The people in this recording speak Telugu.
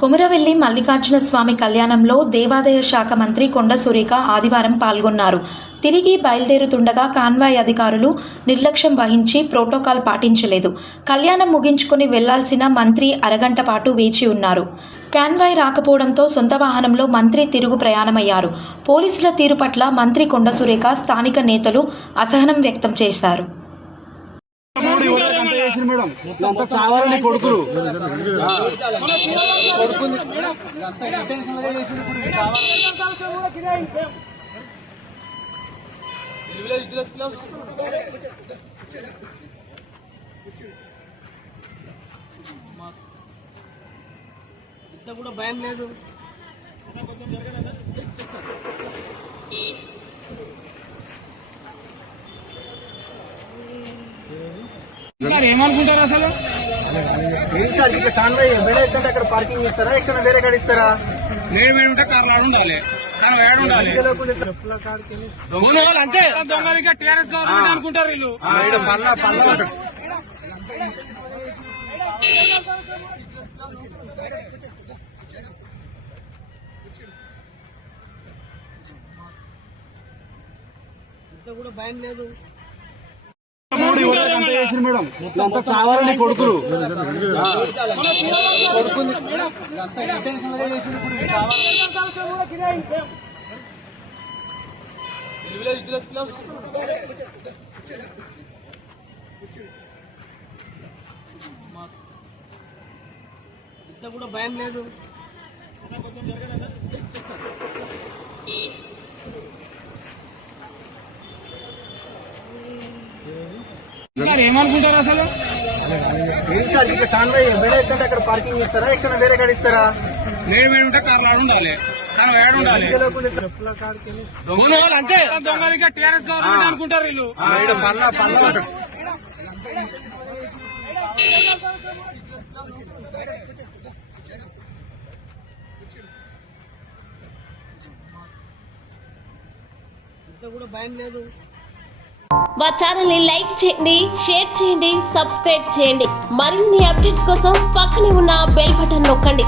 కొమురవెల్లి మల్లికార్జున స్వామి కళ్యాణంలో దేవాదాయ శాఖ మంత్రి కొండ సురేఖ ఆదివారం పాల్గొన్నారు. తిరిగి బయలుదేరుతుండగా కాన్వాయ్ అధికారులు నిర్లక్ష్యం వహించి ప్రోటోకాల్ పాటించలేదు. కళ్యాణం ముగించుకుని వెళ్లాల్సిన మంత్రి అరగంట పాటు వేచి ఉన్నారు. కాన్వాయ్ రాకపోవడంతో సొంత వాహనంలో మంత్రి తిరుగు ప్రయాణమయ్యారు. పోలీసుల తీరు పట్ల మంత్రి కొండ సురేఖ, స్థానిక నేతలు అసహనం వ్యక్తం చేశారు. కావాలని కొడుకులు కూడా భయం లేదు. ఏమనుకుంటారు అసలు సార్ ఇట్లా కాన్వాయ్ ఎక్కడ ఎక్కడ అక్కడ పార్కింగ్ ఇస్తారా, ఎక్కడ వేరే కాడ ఇస్తారా? ఉంటే కార్లు ఉండాలి, కానీ ఏడు ఉండాలి. అంతే దొంగలిగా టీఆర్ఎస్ గవర్నమెంట్ అనుకుంటారు వీళ్ళు. కూడా భయం లేదు. కావాలని కొడుకులు కూడా భయం లేదు. ఏమనుకుంటారు అసలు సార్ ఇట్లా కాన్వాయ్ ఎక్కడ అక్కడ పార్కింగ్ ఇస్తారా, ఎక్కడ వేరే కాడ ఇస్తారా? ఉంటే కార్లు ఉండాలి, కానీ ఏడు ఉండాలి. అంతే దొంగలిగా టీఆర్ఎస్ గవర్నమెంట్ అనుకుంటారు వీళ్ళు. కూడా భయం లేదు. మా ఛానల్ని లైక్ చేయండి, షేర్ చేయండి, సబ్స్క్రైబ్ చేయండి. మరిన్ని అప్డేట్స్ కోసం పక్కనే ఉన్న బెల్ బటన్ నొక్కండి.